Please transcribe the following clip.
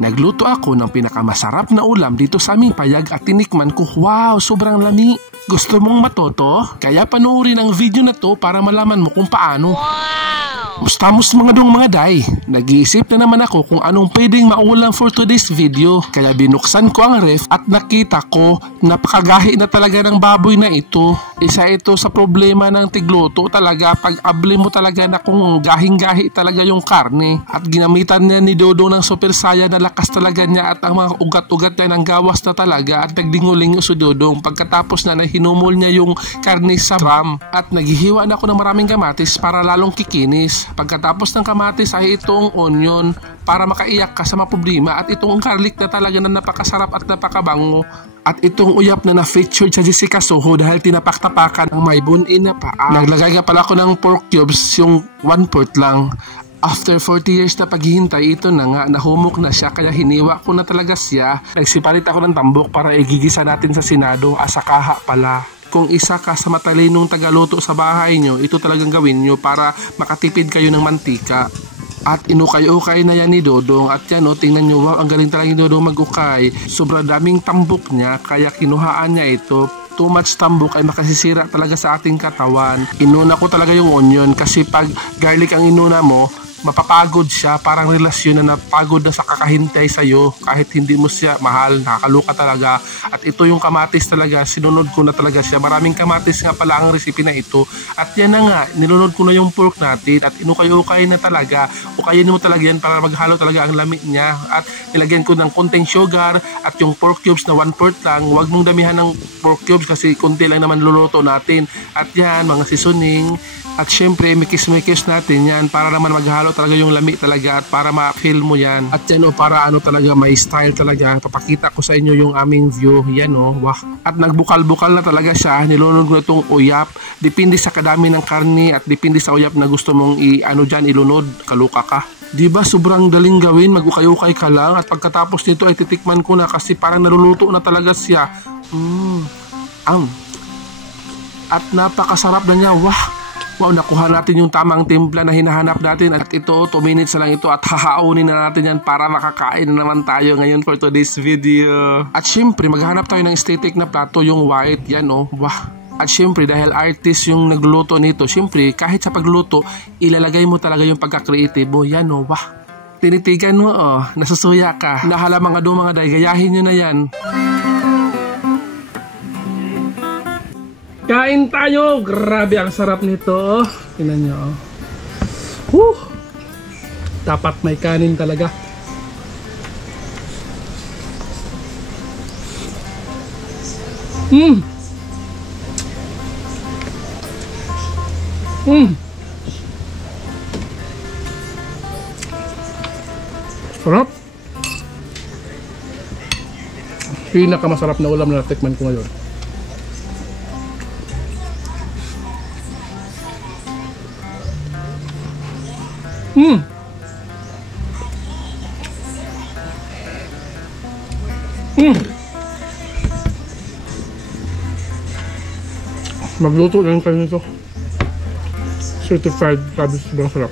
Nagluto ako ng pinakamasarap na ulam dito sa aming payag at tinikman ko, wow, sobrang lami. Gusto mong matoto? Kaya panoorin ang video na to para malaman mo kung paano. Mustamos mga dong mga day, nag-iisip na naman ako kung anong pwedeng maulam for today's video. Kaya binuksan ko ang ref at nakita ko napakagahi na talaga ng baboy na ito. Isa ito sa problema ng tigluto talaga, pag abli mo talaga na kung gahing-gahi talaga yung karne. At ginamitan niya ni Dodong ng super saya na lakas talaga niya at ang mga ugat-ugat niya ng gawas na talaga at nagdinguling si Dodong. Pagkatapos na hinumol niya yung karne sa drum at naghihiwa na ako ng maraming kamatis para lalong kikinis. Pagkatapos ng kamatis ay itong onion para makaiyak ka sa mga problema at itong garlic na talaga na napakasarap at napakabango. At itong uyap na na-featured sa Jessica Soho dahil tinapak-tapakan ng may bunin na paa. Naglagay nga pala ako ng pork cubes, yung 1/4 lang. After 40 years na paghihintay, ito na nga, nahumok na siya kaya hiniwa ko na talaga siya. Nagsipalit ako ng tambok para igigisa natin sa Senado, asakaha pala. Kung isa ka sa matalinong tagaluto sa bahay nyo, ito talagang gawin nyo para makatipid kayo ng mantika. At inukay-ukay na yan ni Dodong at yan o, tingnan nyo, wow, ang galing talaga ni Dodong mag-ukay. Sobrang daming tambok niya kaya kinuhaan niya ito. Too much tambok ay makasisira talaga sa ating katawan. Inuna ko talaga yung onion kasi pag garlic ang inuna mo, mapapagod siya, parang relasyon na napagod na sa kakahintay sa'yo kahit hindi mo siya mahal, nakakaluka talaga. At ito yung kamatis talaga, sinunod ko na talaga siya. Maraming kamatis nga pala ang recipe na ito. At yan na nga, nilunod ko na yung pork natin at inukay-ukay na talaga. Ukayin mo talaga yan para maghalo talaga ang lamig niya. At nilagyan ko ng konting sugar at yung pork cubes na 1/4 lang. Huwag mong damihan ng pork cubes kasi konti lang naman luluto natin. At yan, mga seasoning. At syempre, mikis-mikis natin yan para naman maghalo talaga yung lami talaga at para ma-feel mo yan. At yan o, para ano talaga, may style talaga. Papakita ko sa inyo yung aming view. Yan o, wah. At nagbukal-bukal na talaga siya. Nilunod ko itong uyap. Depende sa kadami ng karni at depende sa uyap na gusto mong ilunod. Kaluka ka. Diba sobrang daling gawin, mag-ukay-ukay ka lang. At pagkatapos nito ay titikman ko na kasi parang naluluto na talaga siya. At napakasarap na niya, wah. Wow, nakuha natin yung tamang timpla na hinahanap natin at ito, 2 minutes na lang ito at hahaunin na natin yan para makakain na naman tayo ngayon for today's video. At syempre, maghanap tayo ng aesthetic na plato, yung white, yan o, wah. At syempre, dahil artist yung nagluluto nito, syempre, kahit sa pagluto, ilalagay mo talaga yung pagka-creative, yan o, wah. Tinitigan mo, nasusuya ka. Nahala mga mga day, gayahin nyo na yan. Kain tayo! Grabe, ang sarap nito. Tingnan nyo. Dapat may kanin talaga. Sarap. Pinakamasarap na ulam na natikman ko ngayon. Magluto lang tayo nito. Certified, sabi sobrang sarap.